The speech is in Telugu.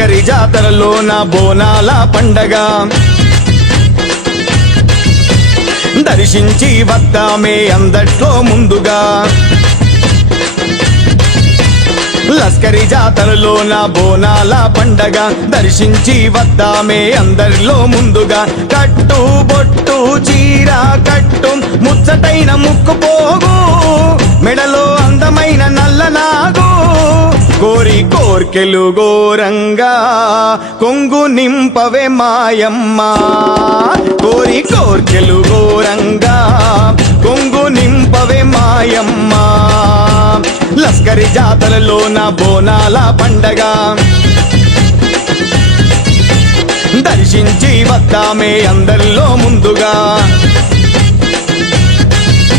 లస్కరి జాతరలోన బోనాల పండగ దర్శించి వద్దామే అందట్లో ముందుగా లస్కరి జాతరలోన బోనాల పండగ దర్శించి వద్దామే అందరిలో ముందుగా కట్టు బొట్టు చీర కట్టు ముచ్చటైన ముక్కు పోగు మెడలో అందమైన నల్లనాగు కోరి కోర్కెలు గోరంగా కొంగు నింపవే మాయమ్మ కోరి కోర్కెలు గోరంగా కొంగు నింపవే మాయమ్మ లస్కరి జాతరలోన బోనాల పండగ దర్శించి వద్దామే అందరిలో ముందుగా